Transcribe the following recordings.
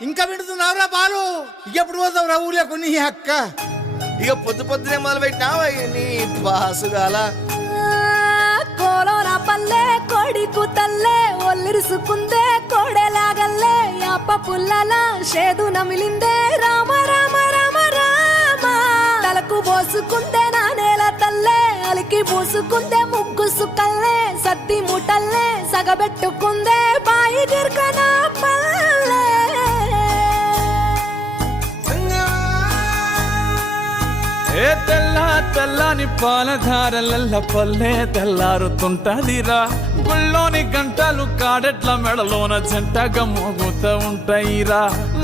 ఇంకా వింటున్నావురా బాలు? ఎప్పుడు పోతావు రా ఊళ్ళో కొన్ని అక్క? ఇక పొద్దునే మొదలు పెట్టినావా నీ బాసుగాల? కోలోన పల్లె కోడి కూతల్లే ఒల్లిరుసుకుందే కోడెలాగల్లే యాప పుల్లల షేదు నమిలిందే రామ రామ రామ రామ తలకు పోసుకుందే నా నేల తల్లే అలికి పూసుకుందే ముగ్గు సుక్కల్లే సత్తి ముటల్లే సగబెట్టుకుందే బాయి గిర్కన పల్లె ఏ తెల్లని పాలధారలల్ల పల్లె తెల్లారుతుంటదిరా. గుళ్ళోని గంటలు కాడెట్ల మెడలోన జంటగా మోగుతూ ఉంటాయిరా.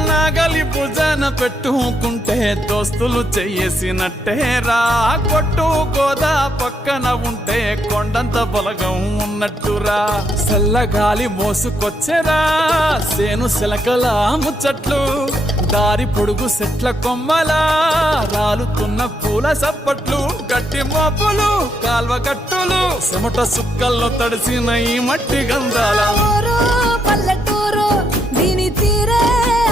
నాగలి భుజాన పెట్టుకుంటే దోస్తులు చెయ్యేసినట్టేరా. కొట్టు గోదా పక్కన ఉంటే కొండంత బలగం ఉన్నట్టురా. చల్లగాలి మోసుకొచ్చెరా సేను శిలకల ముచ్చట్లు. దారి పొడుగు చెట్ల కొమ్మలా రాలుతున్న పూల సప్పట్లు. గట్టి మోపులు కాల్వ గట్టులు చెమట సుక్కల్లో తడిసిన ఈ మట్టి గంధాల పల్లెటూరు దీని తీరే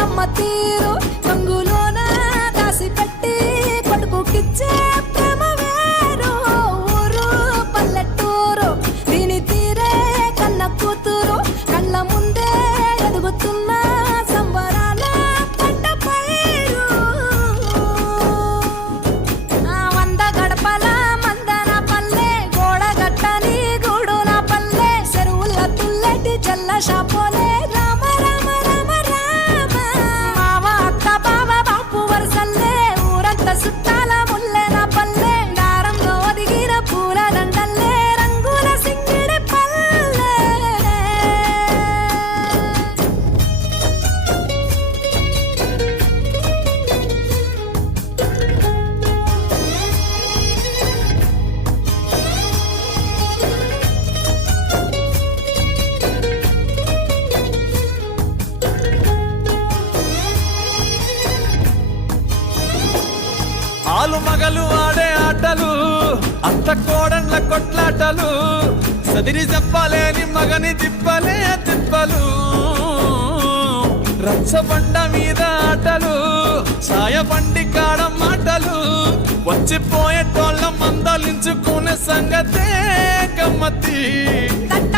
అమ్మ తీరు కంగులోన దాసి పెట్టి కొడుకుకిచ్చే ప్రేమ వేరు. ఊరు పల్లెటూరు దీని తీరే కన్న కూతురు కళ్ళ ముందే ఎదుగుతున్న సంబరాల పంట పైరు. వంద గడపల మందన పల్లె గోడ గట్టని గూడున పల్లె చెరువుల తుల్లటి జల్ల షాపోలే రామ రామ రామ రామ మావ అత్త బావ బాపు వరసల్లే ఊరంత సుట్టాల ముల్లెన పల్లె దారంలో ఒదిగిన పూల దండల్లే రంగుల సింగిడి పల్లె. ఆలు మగలు ఆడే ఆటలు అత్త కోడళ్ళ కొట్లాటలు. సదిరి చెప్పలేని మగని తిప్పలే తిప్పలు. రచ్చబండ మీద ఆటలు ఛాయ బండి కాడ మాటలు. వచ్చిపోయేటోళ్ళ మందలించుకునే సంగతే గమ్మతి. తట్ట